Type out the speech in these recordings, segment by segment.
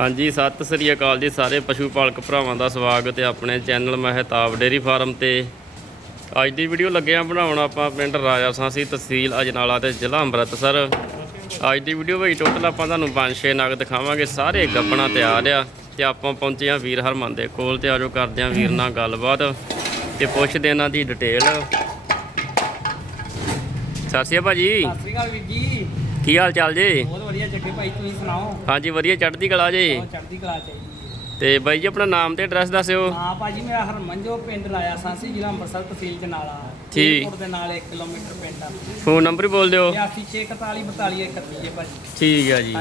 ਹਾਂਜੀ, ਸਤਿ ਸ੍ਰੀ ਅਕਾਲ ਜੀ ਸਾਰੇ ਪਸ਼ੂ ਪਾਲਕ ਭਰਾਵਾਂ ਦਾ ਸਵਾਗਤ ਹੈ ਆਪਣੇ ਚੈਨਲ ਮਹਿਤਾਬ ਡੇਰੀ ਫਾਰਮ ਤੇ। ਅੱਜ ਦੀ ਵੀਡੀਓ ਲੱਗਿਆ ਬਣਾਉਣ ਆਪਾਂ ਪਿੰਡ ਰਾਜਾ ਸਾਂਸੀ ਤਹਿਸੀਲ ਅਜਨਾਲਾ ਤੇ ਜ਼ਿਲ੍ਹਾ ਅੰਮ੍ਰਿਤਸਰ। ਅੱਜ ਦੀ ਵੀਡੀਓ ਵਿੱਚ ਟੋਟਲ ਆਪਾਂ ਤੁਹਾਨੂੰ 5-6 ਨਗ ਦਿਖਾਵਾਂਗੇ, ਸਾਰੇ ਗੱਬਣਾ ਤਿਆਰ ਆ ਤੇ ਆਪਾਂ ਪਹੁੰਚੇ ਆ ਵੀਰ ਹਰਮਨ ਦੇ ਕੋਲ ਤੇ ਆਜੋ ਕਰਦੇ ਆ ਵੀਰ ਨਾਲ ਗੱਲਬਾਤ ਤੇ ਪੁੱਛਦੇ ਇਹਨਾਂ ਦੀ ਡਿਟੇਲ ਸਤਿ ਸ਼੍ਰੀ ਅਕਾਲ ਭਾਜੀ। ਸਤਿ ਸ੍ਰੀ ਅਕਾਲ ਵੀਰ ਜੀ। ਕੀ ਹਾਲ ਚਾਲ ਜੀ? ਬਹੁਤ ਵਧੀਆ ਜੱਗੇ ਭਾਈ ਤੁਸੀਂ ਸੁਣਾਓ? ਹਾਂਜੀ ਵਧੀਆ ਚੜ੍ਹਦੀ ਕਲਾ ਜੀ। ਚੜ੍ਹਦੀ ਕਲਾ ਚਾਹੀਦੀ ਤੇ ਬਾਈ ਜੀ ਆਪਣਾ ਨਾਮ ਤੇ ਐਡਰੈਸ ਦੱਸਿਓ। ਹਾਂ ਭਾਜੀ ਮੇਰਾ ਹਰਮਨਜੋ ਪਿੰਡ ਰਾਇਆ ਸਾਂਸੀ ਜ਼ਿਲ੍ਹਾ ਅੰਮ੍ਰਿਤਸਰ ਤਹਿਸੀਲ ਜਨਾਲਾ। ਠੀਕ। ਦੇ ਨਾਲ 1 ਕਿਲੋਮੀਟਰ ਪਿੰਡ ਆ। ਫੋਨ ਨੰਬਰ ਬੋਲ ਦਿਓ। 8641 42 31 ਜੇ ਭਾਜੀ। ਠੀਕ ਹੈ ਜੀ।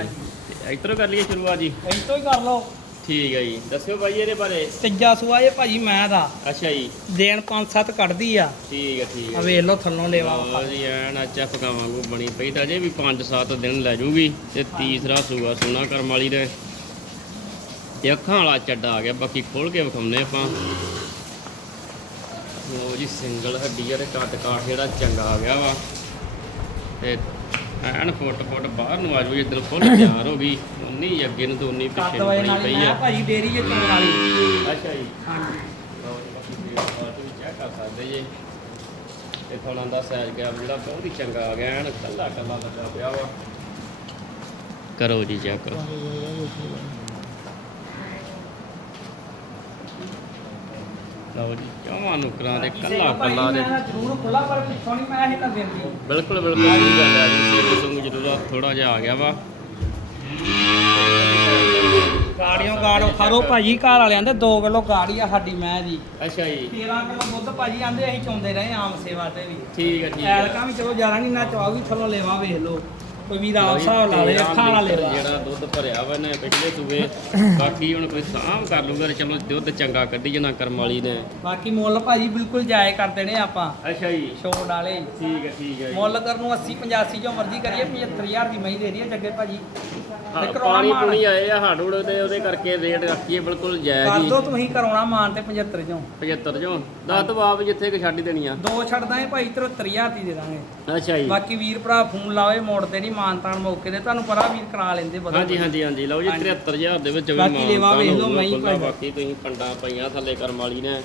ਇੱਧਰੋਂ ਕਰ ਲਈਏ ਸ਼ੁਰੂਆਤ ਜੀ। ਤੋਂ ਹੀ ਕਰ ਲਓ। ਠੀਕ ਹੈ ਜੀ। ਦੱਸਿਓ ਬਾਈ ਇਹਦੇ ਬਾਰੇ। ਤੀਜਾ ਸੂਆ ਇਹ ਭਾਜੀ ਮੈਂ ਦਾ। ਅੱਛਾ ਜੀ। ਦੇਣ 5-7 ਕੱਢਦੀ ਆ। ਠੀਕ ਹੈ ਠੀਕ ਆ। ਵੇਖ ਲਓ ਥੱਲੋਂ ਲੇਵਾ ਲਓ ਜੀ ਐਨ ਚੱਪ ਵਾਂਗੂ ਬਣੀ ਪਈ ਤਾਂ ਜੇ ਵੀ 5-7 ਦਿਨ ਲੈ ਜੂਗੀ ਤੇ ਤੀਸਰਾ ਸੂਆ ਸੋਨਾ ਕਰਮ ਵਾਲੀ ਦੇ। ਤੇ ਅੱਖਾਂ ਵਾਲਾ ਚੱਡਾ ਆ ਗਿਆ ਬਾਕੀ ਖੋਲ ਕੇ ਵਿਖਾਉਂਦੇ ਆਪਾਂ। ਲਓ ਜੀ ਸਿੰਗਲ ਹੱਡੀ ਆ ਤੇ ਕੱਟ ਕਾਠ ਜਿਹੜਾ ਚੰਗਾ ਆ ਗਿਆ ਵਾ। ਤੇ ਐਨ ਫੁੱਟ ਫੁੱਟ ਬਾਹਰ ਨੂੰ ਆ ਜੂ ਜਿੱਦਣ ਫੁੱਲ ਤਿਆਰ ਹੋ ਗਈ। ਉਨੀ ਅੱਗੇ ਨੂੰ ਤੇ ਉਨੀ ਪਿੱਛੇ ਨੂੰ ਬਣੀ ਪਈ ਆ। ਭਾਜੀ ਡੇਰੀ ਜੇ ਚੋਣ ਵਾਲੀ। ਅੱਛਾ ਜੀ। ਹਾਂਜੀ। ਜੀ ਚੈੱਕ ਕਰ ਸਕਦੇ ਜੀ। ਇਹ ਥੋੜਾ ਦਾ ਸਾਈਜ਼ ਗਿਆ ਜਿਹੜਾ ਬਹੁਤ ਹੀ ਚੰਗਾ ਆ ਗਿਆ ਐਨ ਕੱਲਾ ਕੱਲਾ ਲੱਗਾ ਪਿਆ ਵਾ। ਕਰੋ ਜੀ ਚੈੱਕ ਲਓ ਜੀ ਚੌਵਾਂ ਨੁਕਰਾਂ ਦੇ ਕੱਲਾ ਕੱਲਾ ਦੇ ਜ਼ਰੂਰ ਖੁੱਲਾ ਪਰ ਪਿੱਛੋਂ ਨਹੀਂ ਮੈਂ ਇਹ ਤਾਂ ਦਿੰਦੀ। ਬਿਲਕੁਲ ਬਿਲਕੁਲ ਇਹ ਗੱਲ ਆ ਜੀ। ਜਦੋਂ ਥੋੜਾ ਜਿਹਾ ਆ ਗਿਆ ਵਾ। ਗਾੜੀਆਂ ਗਾੜੋ ਖਰੋ ਭਾਜੀ ਘਰ ਵਾਲਿਆਂ ਦੇ 2 ਕਿਲੋ ਗਾੜੀ ਆ ਸਾਡੀ ਮੈਂ ਦੀ ਅੱਛਾ ਜੀ। 13 ਕਿਲੋ ਦੁੱਧ ਭਾਜੀ ਆਂਦੇ ਅਸੀਂ ਚੋਂਦੇ ਰਹੇ ਆਮ ਸੇਵਾ ਤੇ ਵੀ। ਠੀਕ ਹੈ ਠੀਕ ਹੈ ਐਲਕਾਂ ਵੀ ਚਲੋ ਜ਼ਿਆਦਾ ਨਹੀਂ ਨਾ ਚਵਾ ਵੀ ਥੱਲੋਂ ਲੇਵਾ ਵੇਖ ਲਓ। ਕੋਈ ਵੀ ਦਾ ਹਿਸਾਬ ਲਾ ਲੇ 13 ਅੱਖਾਂ ਵਾਲਾ ਲੇਵਾ ਜਿਹੜਾ ਦੁੱਧ ਭਰਿਆ ਵਾ ਨੇ ਪਿਛਲੇ ਸੂਬੇ ਬਾਕੀ ਹੁਣ ਕੋਈ ਸਾਂਭ ਕਰ ਲੂਗਾ ਚਲੋ ਦੁੱਧ ਚੰਗਾ ਕੱਢੀ ਜਨਾ ਕਰਮ ਵਾਲੀ ਨੇ। ਬਾਕੀ ਮੁੱਲ ਭਾਜੀ ਬਿਲਕੁਲ ਜਾਇਜ਼ ਕਰ ਦੇਣੇ ਆਪਾਂ। ਅੱਛਾ ਜੀ। ਛੋੜ ਵਾਲੇ। ਠੀਕ ਹੈ ਠੀਕ ਹੈ। ਮੁੱਲ ਕਰਨ ਨੂੰ 80 85 ਜੋ ਮਰਜ਼ੀ ਕਰੀਏ 75000 ਦੀ ਮਹੀਂ ਦੇ ਰਹੀ ਹੈ ਜੱਗੇ ਭਾਜੀ। ਹਾਂ, ਤੇ ਕਰਾਉਣਾ ਪਾਣੀ ਮਾਨ ਪੁਣੀ ਆਏ ਆ ਹਾੜੂੜ ਤੇ ਉਹਦੇ ਕਰਕੇ ਰੇਟ ਰੱਖੀਏ ਬਿਲਕੁਲ ਕਰ ਜਾਇਜ਼ ਦੋ ਹੀ ਤੁਸੀਂ ਕਰਾਉਣਾ ਮਾਨ ਤੇ 75 ਚੋਂ। 75 ਚੋਂ। ਦਸ ਤੋਂ ਬਾਅਦ ਜਿੱਥੇ ਕਿ ਛੱਡ ਦੇਣੀ ਆ। ਦੋ ਛੱਡਦਾ ਹੈ ਭਾਈ 73000 ਦੀ ਦੇ ਦਾਂਗੇ। ਅੱਛਾ ਜੀ। ਬਾਕੀ ਵੀਰ ਭਰਾ ਫੋਨ ਲਾਵੇ ਮੋੜਦੇ ਨਹੀਂ ਮਾਨਤਾਨ ਮੌਕੇ ਤੇ ਤੁਹਾਨੂੰ ਪਤਾ ਵੀਰ ਕਰਾ ਲੈਂਦੇ ਬਦਲ ਹਾਂਜੀ ਹਾਂਜੀ ਹਾਂਜੀ ਲਓ ਜੀ 73000 ਦੇ ਵਿੱਚ ਵੀ ਬਾਕੀ ਲੇਵਾ ਵੇਖ ਲਓ, ਮੈਂ ਹੀ ਭਾਈ। ਬਾਕੀ ਤੁਸੀਂ ਪੰਡਾਂ ਪਈਆਂ ਥੱਲੇ ਕਰਮ ਵਾਲੀ ਨੇ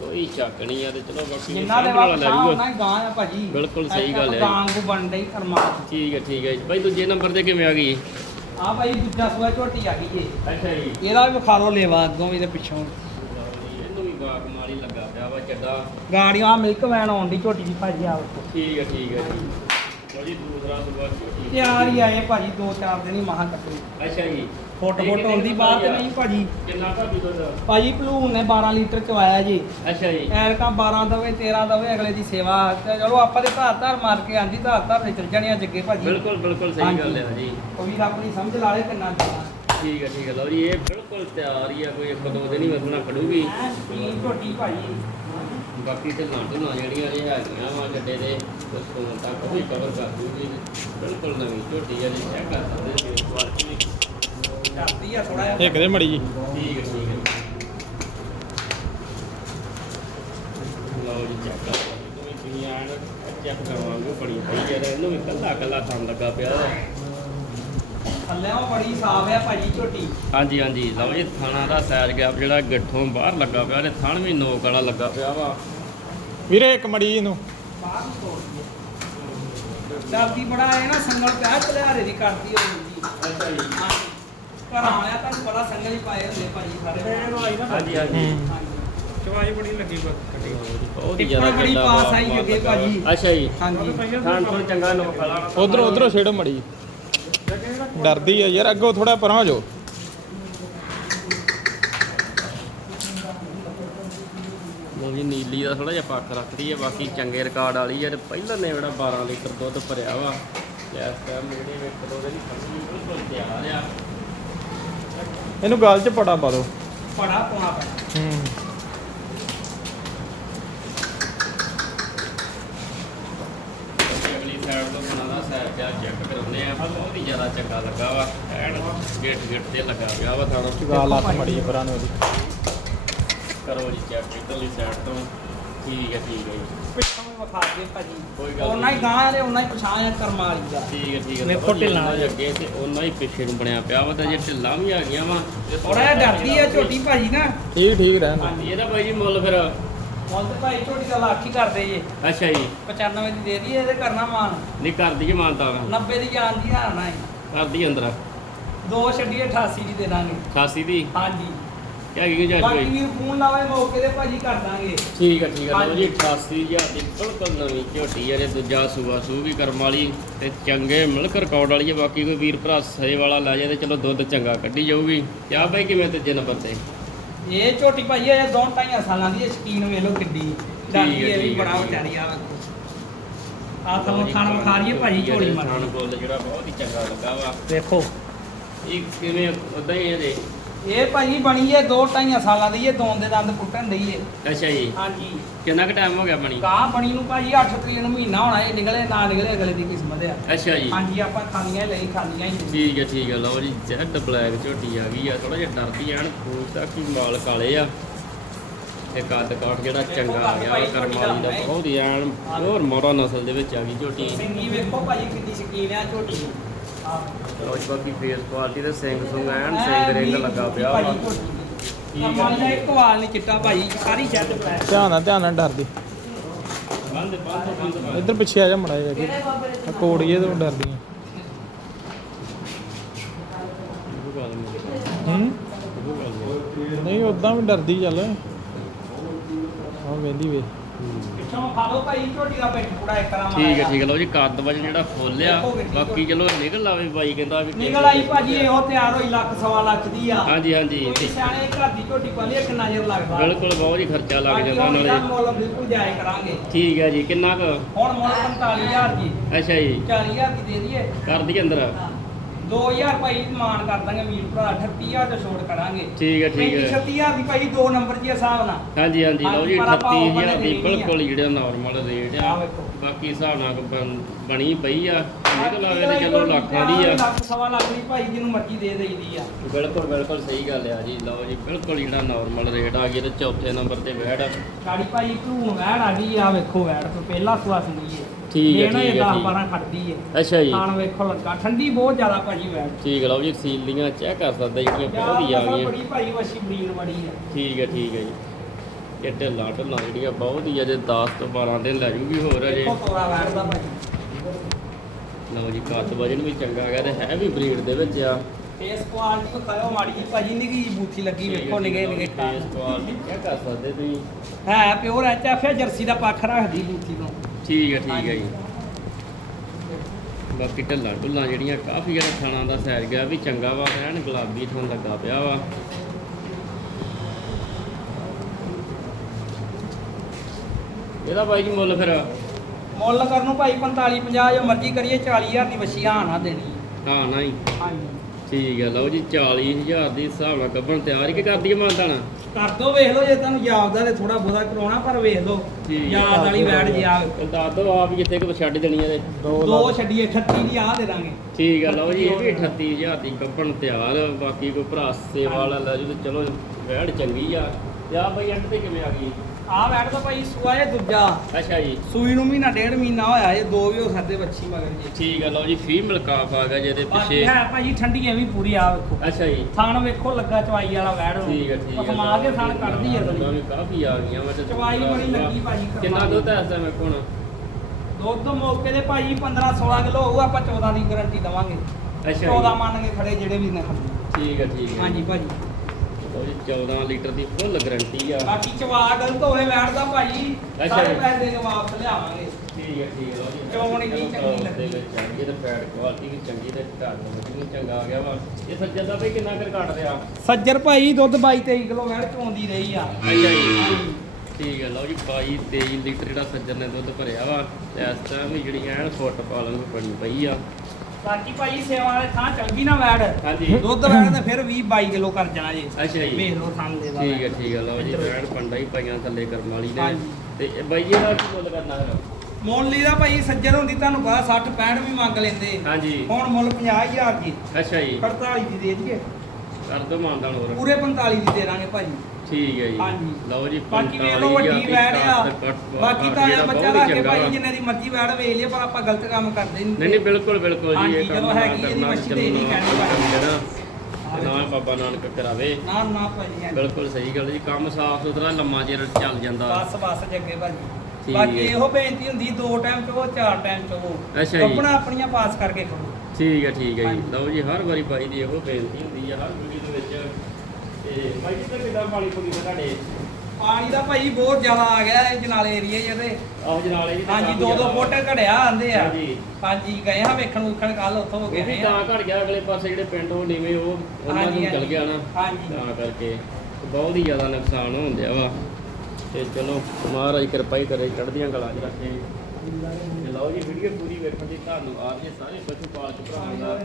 ਕੋਈ ਨਹੀਂ ਆ ਤੇ ਚਲੋ ਬਾਕੀ ਜਿੰਨਾ ਦੇ ਵਾਲਾ ਲੈ ਜੂਗਾ ਹੀ ਗਾਂ ਆ ਭਾਜੀ। ਬਿਲਕੁਲ ਸਹੀ ਗੱਲ ਹੈ। ਗਾਂ ਨੂੰ ਬਣ ਡਈ ਕਰਮਾ ਠੀਕ ਹੈ ਠੀਕ ਹੈ ਜੀ। ਬਾਈ ਦੂਜੇ ਨੰਬਰ ਤੇ ਕਿਵੇਂ ਆ ਗਈ? ਆ ਭਾਈ ਦੂਜਾ ਸੂਆ ਝੋਟੀ ਆ ਗਈ ਜੀ ਅੱਛਾ ਜੀ। ਇਹਦਾ ਵੀ ਵਿਖਾ ਲਓ ਲੇਵਾ ਅੱਗੋਂ ਵੀ ਤੇ ਪਿੱਛੋਂ ਲੱਗਾ ਪਿਆ ਵਾ ਚੱਡਾ। ਗਾੜੀਆਂ ਮਿਲਕ ਵੈਨ ਆਉਣ ਦੀ ਝੋਟੀ ਦੀ ਭਾਜੀ ਆ ਠੀਕ ਹੈ ਠੀਕ ਹੈ ਜੀ। ਜੀ ਦੂਸਰਾ ਸੁਬਾ ਤਿਆਰ ਹੀ ਆਏ ਭਾਜੀ ਦੋ ਚਾਰ ਦਿਨ ਹੀ ਮਹਾ ਕੱਟੇ। ਅੱਛਾ ਜੀ। ਫੁੱਟ ਫੁੱਟ ਆਉਂਦੀ ਬਾਤ ਨਹੀਂ ਭਾਜੀ। ਕਿੰਨਾ ਕਾ ਵੀ ਦੁੱਧ ਭਾਜੀ ਭਲੂਨ ਨੇ 12 ਲੀਟਰ ਚਵਾਇਆ ਜੀ। ਅੱਛਾ ਜੀ। ਐਰਕਾਂ 12 ਦਵੇ 13 ਦਵੇ ਅਗਲੇ ਦੀ ਸੇਵਾ ਚਲੋ ਆਪਾਂ ਦੇ ਧਾਰ ਧਾਰ ਮਾਰ ਕੇ ਆਂਦੀ ਧਾਰ ਧਾਰ ਨੇ ਚਲ ਜਾਣੀਆਂ ਜੱਗੇ ਭਾਜੀ। ਬਿਲਕੁਲ ਬਿਲਕੁਲ ਸਹੀ। ਗੱਲ ਹੈ ਜੀ। ਉਹ ਵੀ ਆਪਣੀ ਸਮਝ ਲਾ ਲੇ ਕਿੰਨਾ ਦੇਣਾ ਠੀਕ ਹੈ ਠੀਕ ਹੈ। ਲਓ ਜੀ ਇਹ ਬਿਲਕੁਲ ਤਿਆਰ ਹੀ ਆ ਕੋਈ ਇੱਕ ਦੋ ਦਿਨ ਹੀ ਵਸਣਾ ਖੜੂਗੀ। ਸ਼ੌਕੀਨ ਝੋਟੀ ਭਾਜੀ? ਬਾਕੀ ਤੇ ਲਾਂਟੂਆਂ ਜਿਹੜੀਆਂ ਇਹ ਹੈਗੀਆਂ ਵਾ ਗੱਡੇ ਦੇ ਉਹ ਫੋਨ ਤੱਕ ਵੀ ਕਵਰ ਕਰ ਦੂਗੀ ਬਿਲਕੁਲ ਨਵੀਂ ਝੋਟੀ ਆ ਜੀ ਚੈੱਕ ਕਰ ਸਕਦੇ ਹੋ ਕੁਆਲਿਟੀ ਕਰਦੀ ਆ ਥੋੜਾ ਜਿਹਾ। ਇੱਕ ਦੇ ਮੜੀ ਜੀ। ਠੀਕ ਹੈ ਠੀਕ ਹੈ। ਲਓ ਜੀ ਚੈੱਕ ਕਰ ਤੁਸੀਂ ਆਣ ਚੈੱਕ ਕਰਵਾਂਗੇ ਬੜੀ ਪਈ ਹੈ ਇਹਨੂੰ ਵੀ ਕੱਲਾ ਕੱਲਾ ਥਣ ਲੱਗਾ ਪਿਆ ਵਾ। ਥੱਲੇੋਂ ਬੜੀ ਸਾਫ਼ ਆ ਭਾਜੀ ਝੋਟੀ। ਹਾਂਜੀ ਹਾਂਜੀ। ਲਓ ਜੀ ਥਾਣਾ ਦਾ ਸਾਈਜ਼ ਗੈਪ ਜਿਹੜਾ ਗਿੱਠੋਂ ਬਾਹਰ ਲੱਗਾ ਪਿਆ ਤੇ ਥਣ ਵੀ ਨੋਕ ਵਾਲਾ ਲੱਗਾ ਪਿਆ ਵਾ। ਵੀਰੇ ਇੱਕ ਮੜੀ ਇਹਨੂੰ ਬਾਹਰ ਨੂੰ ਤੋੜ ਦਈਏ ਚੱਲਦੀ ਬੜਾ ਹੈ ਨਾ ਸੰਗਲ ਪਿਆ ਚਲਿਆਰੇ ਦੀ ਕਰਦੀ ਹੋਈ ਜੀ ਅੱਛਾ ਜੀ। ਘਰਾਂ ਆਇਆ ਤੁਹਾਨੂੰ ਬੜਾ ਸੰਗਲ ਹੀ ਪਾਏ ਹੁੰਦੇ ਭਾਜੀ ਸਾਰੇ। ਹਾਂਜੀ ਹਾਂਜੀ। ਹਾਂਜੀ। ਚਵਾਈ ਬੜੀ ਲੱਗੀ ਕੱਟੀ ਬਹੁਤ ਹੀ ਜ਼ਿਆਦਾ ਬੜੀ ਪਾਸ ਆਈ ਅੱਗੇ ਭਾਜੀ। ਅੱਛਾ ਜੀ। ਹਾਂਜੀ। ਥਾਣ ਤੋਂ ਚੰਗਾ ਨੋਕ ਵਾਲਾ ਉਧਰ ਉਧਰ ਛੇੜੋ ਮੜੀ ਡਰਦੀ ਆ ਯਾਰ ਅੱਗੋਂ ਥੋੜਾ ਪਰਾਂ ਹੋ ਜਾਓ। ਜੀ ਨੀਲੀ ਦਾ ਥੋੜਾ ਜਿਹਾ ਪੱਖ ਰੱਖਦੀ ਹੈ ਬਾਕੀ ਚੰਗੇ ਰਿਕਾਰਡ ਵਾਲੀ ਹੈ ਤੇ ਪਹਿਲਾਂ ਨੇ ਜਿਹੜਾ 12 ਲੀਟਰ ਦੁੱਧ ਭਰਿਆ ਵਾ। ਇਸ ਟਾਈਮ ਜਿਹੜੀ ਇੱਕ ਦੋ ਦਿਨ ਖੜੀ ਬਿਲਕੁਲ ਤਿਆਰ ਆ। ਇਹਨੂੰ ਗਲ 'ਚ ਪੜਾ ਪਾ ਦਿਓ ਬੜਾ ਪਾਉਣਾ ਪੈਣਾ। ਹੂੰ ਅਗਲੀ ਸਾਈਡ ਤੋਂ ਬਣਾਦਾ ਸਾਈਡ ਤੇ ਚੈੱਕ ਕਰਾਉਂਦੇ ਆ ਬਹੁਤ ਹੀ ਜ਼ਿਆਦਾ ਚੰਗਾ ਲੱਗਾ ਵਾ ਐਨ ਗੇਟ ਗੇਟ ਤੇ ਲੱਗਾ ਪਿਆ ਵਾ ਥਾਣਾ। ਗਾਲ ਲੱਤ ਮੜੀ ਪਰਾਂ ਨੂੰ ਉਹਦੀ। ਕਰੋ ਜੀ ਚੈੱਕ ਇਧਰਲੀ ਸਾਈਡ ਤੋਂ ਠੀਕ ਹੈ ਠੀਕ ਹੈ ਜੀ। ਪਿੱਛੋਂ ਵਿਖਾ ਦੇ ਕੋਈ ਭਾਜੀ ਗੱਲ ਉਹਨਾਂ ਹੀ ਨਹੀਂ। ਗਾਂ ਨੇ ਉਹਨਾਂ ਹੀ ਪਛਾਣ ਆ ਕਰਮਾ ਵਾਲੀ ਦਾ। ਠੀਕ ਹੈ ਠੀਕ ਹੈ ਵੇਖੋ ਲਓ ਜੀ, ਢਿੱਲਾਂ ਉਹਨਾਂ ਦੇ ਅੱਗੇ ਤੇ ਉਹਨਾਂ ਹੀ ਪਿੱਛੇ ਨੂੰ ਬਣਿਆ ਪਿਆ ਵਾ ਤੇ ਜੇ ਢਿੱਲਾਂ ਵੀ ਆ ਗਈਆਂ ਵਾ। ਥੋੜਾ ਜਿਹਾ ਡਰਦੀ ਆ ਝੋਟੀ ਭਾਜੀ ਨਾ। ਠੀਕ ਠੀਕ ਰਹਿਣ ਹਾਂਜੀ ਇਹਦਾ ਬਾਈ ਜੀ ਮੁੱਲ ਫਿਰ ਮੁੱਲ ਤੇ ਭਾਈ ਦਾ ਲੱਖ ਹੀ ਕਰਦੇ ਜੇ। ਅੱਛਾ ਜੀ। 95 ਦੀ ਦੇ ਦਈਏ ਇਹਦੇ ਕਰਨਾ ਮਾਨ। ਨਹੀਂ ਕਰ ਦਈਏ ਮਾਨਤਾ ਵਾ 90 ਦੀ ਜਾਣ ਦੀ ਹਾਰਨਾ ਹੈ। ਕਰ ਦਈਏ ਅੰਦਰ। ਦੋ ਛੱਡੀਏ 88 ਦੀ ਦੇ ਦਾਂਗੇ। 88 ਦੀ? ਹਾਂਜੀ। ਕਿਆ ਕੀ ਗੁੰਜਾਇਸ਼ ਬਾਕੀ ਹੋਈ? ਵੀ ਫੋਨ ਲਾਵੇ ਮੌਕੇ ਤੇ ਭਾਜੀ ਕਰ ਦਾਂਗੇ। ਠੀਕ ਹੈ ਠੀਕ ਹੈ ਲਓ ਹਾਂਜੀ। ਜੀ 88000 ਦੀ ਬਿਲਕੁਲ ਨਵੀਂ ਝੋਟੀ ਹੈ ਜੇ ਦੂਜਾ ਸੂਆ ਸੂ ਵੀ ਕਰਮ ਵਾਲੀ ਤੇ ਚੰਗੇ ਮਿਲਕ ਰਿਕਾਰਡ ਵਾਲੀ ਹੈ ਬਾਕੀ ਕੋਈ ਵੀਰ ਭਰਾ ਸੇ ਵਾਲਾ ਲੈ ਜਾਏ ਤੇ ਚਲੋ ਦੁੱਧ ਚੰਗਾ ਕੱਢੀ ਜਾਊਗੀ। ਤੇ ਬਾਈ ਕਿਵੇਂ ਤੀਜੇ ਨੰਬਰ ਤੇ? ਇਹ ਝੋਟੀ ਭਾਜੀ ਇਹ ਦੋ ਢਾਈਆਂ ਸਾਲਾਂ ਦੀ ਇਹ ਸ਼ਕੀਨ ਵੇਲੋ ਕਿੱਡੀ ਡਰਦੀ ਠੀਕ ਹੈ, ਇਹ ਵੀ ਬੜਾ। ਵਿਚਾਰੀ ਆ ਵੇਖੋ। ਆ ਤੁਹਾਨੂੰ ਖਾਣ ਵਿਖਾ ਰਹੀ ਹੈ ਭਾਜੀ ਝੋਲੀ ਮਾਰ। ਖਾਣ ਕੋਲ ਜਿਹੜਾ ਬਹੁਤ ਹੀ ਚੰਗਾ ਲੱਗਾ ਵਾ। ਵੇਖੋ ਇਹ ਕਿਵੇਂ ਉਦਾਂ ਹੀ ਇਹਦੇ? ਇਹ ਭਾਜੀ ਬਣੀ ਹੈ ਦੋ ਢਾਈਆਂ ਸਾਲਾਂ ਦੀ ਇਹ ਦੋਨ ਦੇ ਦੰਦ ਪੁੱਟਣ ਦਈ ਹੈ ਅੱਛਾ ਜੀ। ਹਾਂਜੀ। ਕਿੰਨਾ ਕੁ ਟਾਈਮ ਹੋ ਗਿਆ ਬਣੀ? ਕਾਂ ਬਣੀ ਨੂੰ ਭਾਜੀ 8 ਤਰੀਕ ਨੂੰ ਮਹੀਨਾ ਹੋਣਾ ਇਹ ਨਿਕਲੇ ਨਾ ਨਿਕਲੇ ਅਗਲੇ ਦੀ ਕਿਸਮਤ ਆ। ਅੱਛਾ ਜੀ। ਹਾਂਜੀ ਆਪਾਂ ਖਾਣੀਆਂ ਲਈ ਖਾਣੀਆਂ ਹੀ। ਠੀਕ ਹੈ ਠੀਕ ਹੈ ਲਓ ਜੀ ਜੈਡ ਬਲੈਕ ਝੋਟੀ ਆ ਗਈ ਆ ਥੋੜਾ ਜਿਹਾ ਡਰਦੀ ਐਨ ਫੂਟ ਤੱਕ ਹੀ ਮਾਲ ਕਾਲੇ ਆ। ਤੇ ਕੱਦ ਕਾਠ ਜਿਹੜਾ ਚੰਗਾ ਆ ਗਿਆ ਵਾ ਕਰਮ ਵਾਲੀ ਦਾ ਬਹੁਤ ਹੀ ਐਨ ਹੋਰ ਮੋਰਾ ਨਸਲ ਦੇ ਵਿੱਚ ਆ ਗਈ ਝੋਟੀ। ਸਿੰਗੀ ਵੇਖੋ ਭਾਜੀ ਕਿੰਨੀ ਸ਼ਕੀਨ ਆ ਝੋਟੀ। ਦੀ ਆਹ ਲਓ ਜੀ ਬਾਕੀ ਫੇਸ ਕੁਆਲਿਟੀ ਤੇ ਸਿੰਘ ਸੁੰਗ ਐਨ ਸਿੰਘ ਰਿੰਗ ਲੱਗਾ ਪਿਆ ਵਾ। ਠੀਕ ਹੈ ਮਾਲੀ ਇੱਕ ਵਾਲ ਨਹੀਂ ਚਿੱਟਾ ਭਾਜੀ ਸਾਰੀ ਜੈਡ ਬਲੈਕ ਧਿਆਨ ਨਾਲ ਧਿਆਨ ਨਾਲ ਡਰਦੀ। ਇੱਧਰ ਪਿੱਛੇ ਆ ਜਾ ਮੜਾ ਜਾ ਕੇ ਕਿਹੜੇ ਬਾਬੇ ਕੋੜੀਏ ਤੋਂ ਡਰਦੀ ਆ ਨਹੀਂ ਹੂੰ? ਨਹੀਂ ਉਦਾਂ ਵੀ ਡਰਦੀ ਚੱਲ। ਆ ਵੇਂਦੀ ਵੇ। ਪਿੱਛੋਂ ਖਾ ਲਓ ਭਾਈ ਝੋਟੀ ਦਾ ਪਿੱਠ ਪੂੜਾ ਇੱਕ ਤਰ੍ਹਾਂ ਠੀਕ ਹੈ ਠੀਕ ਹੈ। ਲਓ ਜੀ ਕੱਦ ਵਜਨ ਜਿਹੜਾ ਫੁੱਲ ਆ ਬਾਕੀ ਚਲੋ ਨਿਕਲ ਆਵੇ ਬਾਈ ਕਹਿੰਦਾ ਵੀ ਨਿਕਲ ਆਈ ਭਾਜੀ ਇਹੋ ਤਿਆਰ ਹੋਈ ਲੱਖ ਸਵਾ ਲੱਖ ਦੀ ਆ। ਹਾਂਜੀ ਹਾਂਜੀ। ਸਿਆਣੇ ਘਰ ਦੀ ਝੋਟੀ ਪਾਲੀ ਇੱਕ ਨਜ਼ਰ ਲੱਗਦਾ? ਬਿਲਕੁਲ ਬਹੁਤ ਹੀ ਖਰਚਾ ਲੱਗ ਜਾਂਦਾ ਦੇ ਮੁੱਲ ਬਿਲਕੁਲ ਜਾਇਜ਼ ਕਰਾਂਗੇ। ਠੀਕ ਹੈ ਜੀ ਕਿੰਨਾ ਕੁ? ਹੁਣ ਮੁੱਲ 45000 ਜੀ। ਅੱਛਾ ਜੀ। 40000 ਦੀ ਦੇ ਦਈਏ। ਕਰ ਦਈਏ ਅੰਦਰ। 2000 ਭਾਈ ਮਾਨ ਕਰ ਦਾਂਗੇ ਵੀਰ ਭਰਾ 38000 ਦਾ ਛੋੜ ਕਰਾਂਗੇ। ਠੀਕ ਹੈ ਠੀਕ ਹੈ। 36000 ਦੀ ਭਾਈ ਦੋ ਨੰਬਰ ਜੀ ਹਿਸਾਬ ਨਾਲ। ਹਾਂਜੀ ਹਾਂਜੀ ਲਓ ਜੀ ਹਾਂਜੀ, ਪਰ ਆਪਾਂ 38000 open ਦੀ। ਬਿਲਕੁਲ ਜਿਹੜਾ ਨਾਰਮਲ ਰੇਟ ਆ। ਬਾਕੀ ਹਿਸਾਬ ਨਾਲ ਬਣ- ਪਈ ਆ। ਨਿਕਲ ਆਵੇ ਤੇ ਚਲੋ ਲੱਖਾਂ ਦੀ ਆ। ਲੱਖ ਸਵਾ ਲੱਖ ਦੀ ਭਾਈ ਜਿਹਨੂੰ ਮਰਜ਼ੀ ਦੇ ਦੇਈਦੀ ਆ। ਬਿਲਕੁਲ ਬਿਲਕੁਲ ਸਹੀ ਗੱਲ ਆ ਜੀ। ਲਓ ਜੀ ਬਿਲਕੁਲ ਜਿਹੜਾ ਨਾਰਮਲ ਰੇਟ ਆ ਗਿਆ ਤੇ ਚੌਥੇ ਨੰਬਰ ਤੇ ਵੈੜ ਗਾੜੀ ਭਾਈ ਧੂਣ ਵੈੜ ਆ ਗਈ ਆ ਵੇਖੋ ਵੈੜ ਤੋਂ ਪਹਿਲਾਂ ਸੁਆ ਸੰਦੀ ਏ ਠੀਕ ਹੈ, ਠੀਕ ਹੈ, 10 ਠੀਕ। 12 ਖੜਦੀ ਏ ਅੱਛਾ ਜੀ। ਖਾਣ ਵੇਖੋ ਲੱਗਾ। ਠੰਡੀ ਬਹੁਤ ਜ਼ਿਆਦਾ ਭਾਜੀ ਵੈੜ ਠੀਕ ਹੈ ਲਓ ਜੀ ਸੀਲ ਦੀਆਂ ਚੈੱਕ ਕਰ ਸਕਦੇ ਜਿਹੜੀਆਂ ਬਹੁਤ ਹੀ ਆ ਗਈਆਂ। ਬੜੀ ਭਾਈ ਵਸ਼ੀ ਬਰੀਡ ਬੜੀ ਆ। ਠੀਕ ਹੈ ਠੀਕ ਹੈ ਜੀ। ਇਹ ਢਿੱਲਾ ਢਿੱਲਾ ਜਿਹੜੀਆਂ ਬਹੁਤ ਹੀ ਅਜੇ 10 ਤੋਂ 12 ਦਿਨ ਲੈ ਜੂਗੀ ਹੋਰ ਅਜੇ। ਦੇਖੋ ਤੋਰਾ ਵੈੜ ਦਾ ਭਾਜੀ। ਲਓ ਜੀ ਕੱਦ ਵਜਨ ਵੀ ਚੰਗਾ ਹੈਗਾ ਤੇ ਹੈ ਵੀ ਬਰੀਡ ਦੇ ਵਿੱਚ ਆ। ਫੇਸ ਕੁਆਲਿਟੀ ਖਾਓ ਮਾੜੀ ਜੀ ਭਾਜੀ ਨਿੱਗੀ ਜਿਹੀ ਬੂਥੀ ਲੱਗੀ ਵੇਖੋ ਨਿਗੇ ਨਿਗੇ ਫੇਸ ਕੁਆਲਿਟੀ ਕੀ ਕਰ ਸਕਦੇ ਤੁਸੀਂ। ਹੈ ਪਿਓਰ ਐਚ ਐਫ ਹੈ ਜਰਸੀ ਦਾ ਪੱਖ ਰੱਖਦੀ ਬੂਥੀ ਤੋਂ ਠੀਕ ਹੈ ਠੀਕ ਹੈ ਜੀ। ਬਾਕੀ ਢੱਲਾ ਢੁੱਲਾਂ ਜਿਹੜੀਆਂ ਕਾਫੀ ਜ਼ਿਆਦਾ ਥਾਣਾ ਦਾ ਸੈਰ ਗਿਆ ਵੀ ਚੰਗਾ ਵਾ ਐਨ ਗੁਲਾਬੀ ਥੋਂ ਲੱਗਾ ਪਿਆ ਵਾ। ਇਹਦਾ ਬਾਈ ਜੀ ਮੁੱਲ ਫਿਰ? ਮੁੱਲ ਕਰਨ ਨੂੰ ਭਾਈ 45 50 ਜੋ ਮਰਜ਼ੀ ਕਰੀਏ 40000 ਦੀ ਵਸ਼ੀ ਹਾਂ ਨਾ ਦੇਣੀ। ਹਾਂ ਨਹੀਂ। ਹਾਂਜੀ। ਠੀਕ ਹੈ ਲਓ ਜੀ 40000 ਦੀ ਹਿਸਾਬ ਨਾਲ ਗੱਬਣ ਤਿਆਰ ਕਿ ਕਰਦੀ ਹੈ ਮਾਨਤਾਣਾ ਕਰ ਦੋ ਵੇਖ ਲਓ ਜੇ ਤੁਹਾਨੂੰ ਯਾਦ ਦਾ ਤੇ ਥੋੜਾ ਬਹੁਤਾ ਕਰਾਉਣਾ ਪਰ ਵੇਖ ਲਓ। ਯਾਦ ਵਾਲੀ ਵੈੜ ਜੀ ਆ। ਦੱਸ ਦੋ ਆਪ ਜਿੱਥੇ ਕਿ ਛੱਡ ਦੇਣੀ ਹੈ ਤੇ। ਦੋ ਦੋ ਛੱਡੀਏ 38 ਦੀ ਆ ਦੇ ਦਾਂਗੇ। ਠੀਕ ਹੈ ਲਓ ਜੀ ਇਹ ਵੀ 38000 ਦੀ ਗੱਬਣ ਤਿਆਰ ਬਾਕੀ ਕੋਈ ਭਰਾ ਸੇਵਾ ਵਾਲਾ ਲੈ ਜੂ ਤੇ ਚਲੋ ਵੈੜ ਚੰਗੀ ਆ। ਤੇ ਆ ਬਈ ਐਂਡ ਤੇ ਕਿਵੇਂ ਆ ਗਈ? ਆ ਵੈੜ ਤਾਂ ਭਾਈ ਸੂਆ ਇਹ ਦੂਜਾ। ਅੱਛਾ ਜੀ। ਸੂਈ ਨੂੰ ਮਹੀਨਾ ਡੇਢ ਮਹੀਨਾ ਹੋਇਆ ਇਹ ਦੋ ਵੀ ਹੋ ਸਕਦੇ ਬੱਚੀ ਮਗਰ ਜੀ। ਠੀਕ ਹੈ ਲਓ ਜੀ ਫੀਮੇਲ ਕਾਫ ਆ ਗਿਆ ਜਿਹਦੇ ਬਾਕੀ ਪਿੱਛੇ। ਹੈ ਭਾਜੀ ਠੰਡੀ ਇਹ ਵੀ ਪੂਰੀ ਆ ਵੇਖੋ। ਅੱਛਾ ਜੀ। ਥਾਣ ਵੇਖੋ ਲੱਗਾ ਚਵਾਈ ਵਾਲਾ ਵੈੜ ਨੂੰ। ਠੀਕ ਹੈ ਠੀਕ ਹੈ ਪਸਮਾ ਕੇ ਥਾਣ ਕੱਢਦੀ ਹੈ ਦੁੱਧਾਂ ਅਗਲੀ ਵੀ ਕਾਫੀ ਆ ਗਈਆਂ ਵਾ ਤੇ ਚਵਾਈ ਬੜੀ ਲੱਗੀ ਭਾਜੀ ਕਰਮਾਂ ਕਿੰਨਾ ਦੀ। ਦੁੱਧ ਹੈ ਇਸ ਟਾਈਮ ਕੋਣ ਦੁੱਧ ਮੌਕੇ ਦੇ ਭਾਜੀ 15 16 ਕਿਲੋ ਹੋਊ ਆਪਾਂ 14 ਦੀ ਗਾਰੰਟੀ ਦਵਾਂਗੇ। ਅੱਛਾ 14 ਜੀ ਮੰਨ ਕੇ ਖੜੇ ਜਿਹੜੇ ਵੀ ਨੇ। ਠੀਕ ਹੈ ਠੀਕ ਹੈ ਹਾਂਜੀ ਭਾਜੀ। 14 ਲੀਟਰ ਦੀ ਫੁੱਲ ਗਾਰੰਟੀ ਆ। ਬਾਕੀ ਚਵਾ ਗਲਤ ਹੋਏ ਬੈਠਦਾ ਭਾਜੀ ਅੱਛਾ ਸਾਰੇ ਜੀ। ਪੈਸੇ ਦੇ ਕੇ ਵਾਪਸ ਲਿਆਵਾਂਗੇ। ਠੀਕ ਹੈ ਠੀਕ ਹੈ ਜੀ। ਚੋਣ ਇੰਨੀ ਚੰਗੀ ਲੱਗੀ। ਦੇ ਵਿੱਚ ਚੰਗੀ ਤੇ ਫੈਟ ਕੁਆਲਿਟੀ ਵੀ ਚੰਗੀ ਤੇ ਢਾਡ ਵੀ ਚੰਗਾ ਆ ਗਿਆ ਵਾ। ਇਹ ਸੱਜਣ ਦਾ ਬਈ ਕਿੰਨਾ ਕਰ ਘਟ ਰਿਹਾ? ਸੱਜਰ ਭਾਈ ਦੁੱਧ 22 23 ਕਿਲੋ ਵੈੜ ਚੋਂਦੀ ਰਹੀ ਆ। ਅੱਛਾ ਜੀ। ਠੀਕ ਹੈ ਲਓ ਜੀ 22 23 ਲੀਟਰ ਜਿਹੜਾ ਸੱਜਣ ਨੇ ਦੁੱਧ ਭਰਿਆ ਵਾ ਤੇ ਇਸ ਟਾਈਮ ਵੀ ਜਿਹੜੀ ਐਨ ਫੁੱਟ ਪਾਲਣ ਬਣੀ ਪਈ ਆ। ਬਾਕੀ ਭਾਈ ਸੇਵਾ ਵਾਲੇ ਥਾਂ ਚੰਗੀ ਨਾ ਵੈੜ। ਹਾਂਜੀ। ਦੁੱਧ ਵੈੜ ਤੇ ਫਿਰ 20 22 ਕਿਲੋ ਕਰ ਜਾਣਾ ਜੀ। ਅੱਛਾ ਜੀ। ਵੇਖ ਲਓ ਥਾਂ ਦੇ ਦਾ ਠੀਕ ਹੈ ਠੀਕ ਹੈ ਲਓ ਜੀ ਐਨ ਪੰਡਾ ਹੀ ਪਾਈਆਂ ਥੱਲੇ ਕਰਮ ਵਾਲੀ ਨੇ। ਤੇ ਇਹ ਬਾਈ ਇਹਦਾ ਕੀ ਮੁੱਲ ਕਰਨਾ ਫਿਰ? ਮੁੱਲ ਦਾ ਭਾਈ ਸੱਜਰ ਹੁੰਦੀ ਤੁਹਾਨੂੰ ਪਤਾ 60 65 ਵੀ ਮੰਗ ਲੈਂਦੇ। ਹਾਂਜੀ। ਹੁਣ ਮੁੱਲ 50000 ਜੀ ਅੱਛਾ ਜੀ। 48 ਦੀ ਦੇ ਦਈਏ। ਕਰ ਦੋ ਮਾਨਦਾਨ ਹੋਰ। ਪੂਰੇ 45 ਦੀ ਦੇ ਦਾਂਗੇ ਭਾਜੀ ਠੀਕ ਹੈ ਜੀ ਹਾਂਜੀ। ਲਓ ਜੀ ਬਾਕੀ ਵੇਖ ਲਓ 45,000 ਵੱਡੀ ਵੈੜ ਆ ਬਾਕੀ ਤਾਂ ਇਹ ਬੱਚਾ ਹੀ ਕੇ ਭਾਈ। ਜਿੰਨੇ ਦੀ ਮਰਜ਼ੀ ਵੈੜ ਵੇਚ ਲਈਏ ਪਰ ਆਪਾਂ ਗਲਤ ਕੰਮ ਕਰਦੇ ਨਹੀਂ ਨਹੀਂ ਬਿਲਕੁਲ ਬਿਲਕੁਲ ਜੀ ਇਹ ਕੰਮ ਹੈਗੀ ਇਹਦੀ ਮੱਛੀ ਦੇ ਨਹੀਂ ਕਹਿਣੀ ਭਾਈ। ਨਾ ਬਾਬਾ ਨਾਨਕ ਕਰਾਵੇ ਨਾ ਨਾ ਹਾਂਜੀ। ਬਿਲਕੁਲ ਸਹੀ ਗੱਲ ਜੀ ਕੰਮ ਸਾਫ਼ ਸੁਥਰਾ ਲੰਮਾ ਚਿਰ ਚੱਲ ਜਾਂਦਾ ਬਸ ਬਸ ਜੱਗੇ ਭਾਜੀ ਬਾਕੀ। ਇਹੋ ਬੇਨਤੀ ਹੁੰਦੀ ਦੋ ਟਾਈਮ ਚੋ ਚਾਰ ਟਾਈਮ ਚੋ ਅੱਛਾ ਜੀ। ਆਪਣਾ ਆਪਣੀਆਂ ਪਾਸ ਕਰਕੇ ਖੜੋ ਠੀਕ ਹੈ ਠੀਕ ਹੈ ਜੀ। ਲਓ ਜੀ ਹਰ ਵਾਰੀ ਬਾਈ ਦੀ ਇਹੋ ਬੇਨਤੀ ਹੁੰਦੀ ਹੈ ਹਰ ਵੀਡੀਓ ਜੀ ਤਾਂ ਕਿਦਾਂ ਪਾਣੀ ਪੂਰੀ ਦਾ ਤੁਹਾਡੇ ਪਾਣੀ ਦਾ ਭਾਈ ਬਹੁਤ ਜ਼ਿਆਦਾ ਆ ਗਿਆ ਇਹ ਜਨਾਲੇ ਏਰੀਏ ਜਿਹਦੇ ਆਹ ਜਨਾਲੇ ਜੀ ਹਾਂਜੀ ਦੋ ਦੋ ਫੁੱਟ ਘੜਿਆ ਆਂਦੇ ਆ। ਹਾਂਜੀ। ਹਾਂਜੀ ਗਏ ਹਾਂ ਵੇਖਣ ਵੇਖਣ ਕੱਲ ਉੱਥੋਂ ਹੋ ਉਹ ਗਏ ਵੀ ਨੇ ਤਾਂ ਘਟ ਗਿਆ ਅਗਲੇ ਪਾਸੇ ਜਿਹੜੇ ਪਿੰਡ ਉਹ ਨੀਵੇਂ ਉਹ ਉਹਨਾਂ ਹਾਂਜੀ, ਨੂੰ ਚਲ। ਗਿਆ ਨਾ। ਹਾਂਜੀ। ਤਾਂ ਕਰਕੇ ਬਹੁਤ ਹੀ ਜ਼ਿਆਦਾ ਨੁਕਸਾਨ ਹੁੰਦਿਆ ਵਾ। ਤੇ ਚਲੋ ਮਹਾਰਾਜ ਕਿਰਪਾ ਹੀ ਕਰੇ ਚੜ੍ਹਦੀਆਂ ਕਲਾਂ 'ਚ ਰੱਖੇ। ਤੇ ਲਓ ਜੀ ਵੀਡੀਓ ਪੂਰੀ ਵੇਖਣ ਦੀ ਧੰਨਵਾਦ ਜੀ ਸਾਰੇ ਪਸ਼ੂ ਪਾਲਕ ਭਰਾਵਾਂ ਦਾ।